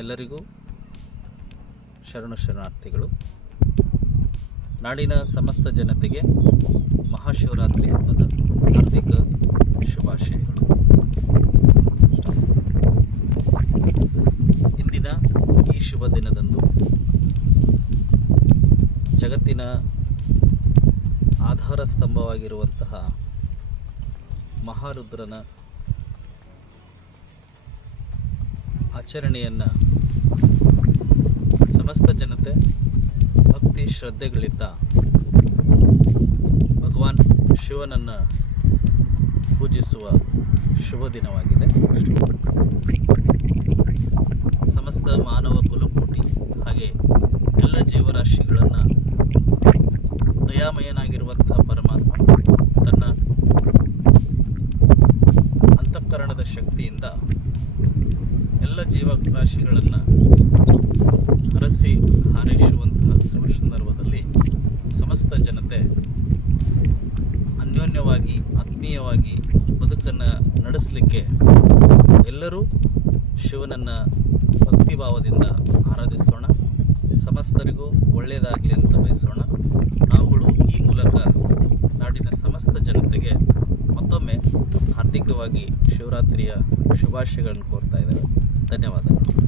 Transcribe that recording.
ಎಲ್ಲರಿಗೂ ಶರಣಾರ್ಥಿಗಳು. ನಾಡಿನ ಸಮಸ್ತ ಜನತೆಗೆ ಮಹಾಶಿವರಾತ್ರಿ ಹಬ್ಬದ ಹಾರ್ದಿಕ ಶುಭಾಶಯಗಳು. ಇಂದಿನ ಈ ಶುಭ ದಿನದಂದು ಜಗತ್ತಿನ ಆಧಾರ ಸ್ತಂಭವಾಗಿರುವಂತಹ ಮಹಾರುದ್ರನ ಆಚರಣೆಯನ್ನು ಸಮಸ್ತ ಜನತೆ ಭಕ್ತಿ ಶ್ರದ್ಧೆಗಳಿಂದ ಭಗವಾನ್ ಶಿವನನ್ನು ಪೂಜಿಸುವ ಶುಭ ದಿನವಾಗಿದೆ. ಸಮಸ್ತ ಮಾನವ ಕುಲಕೋಟಿ ಹಾಗೆ ಎಲ್ಲ ಜೀವರಾಶಿಗಳನ್ನು ದಯಾಮಯನಾಗಿರುವಂತಹ ಪರಮಾತ್ಮ ತನ್ನ ಅಂತಃಕರಣದ ಶಕ್ತಿಯಿಂದ ಎಲ್ಲ ಜೀವರಾಶಿಗಳನ್ನು ಹರಸಿ ಹಾರೈಸುವಂತಹ ಸಂದರ್ಭದಲ್ಲಿ ಸಮಸ್ತ ಜನತೆ ಅನ್ಯೋನ್ಯವಾಗಿ ಆತ್ಮೀಯವಾಗಿ ಬದುಕನ್ನು ನಡೆಸಲಿಕ್ಕೆ ಎಲ್ಲರೂ ಶಿವನನ್ನು ಭಕ್ತಿಭಾವದಿಂದ ಆರಾಧಿಸೋಣ. ಸಮಸ್ತರಿಗೂ ಒಳ್ಳೆಯದಾಗಲಿ ಅಂತ ಬಯಸೋಣ. ನಾವುಗಳು ಈ ಮೂಲಕ ನಾಡಿನ ಸಮಸ್ತ ಜನತೆಗೆ ಮತ್ತೊಮ್ಮೆ ಹಾರ್ದಿಕವಾಗಿ ಶಿವರಾತ್ರಿಯ ಶುಭಾಶಯಗಳನ್ನು ಕೋರ್ತಾ ಇದ್ದೇವೆ. ಧನ್ಯವಾದಗಳು.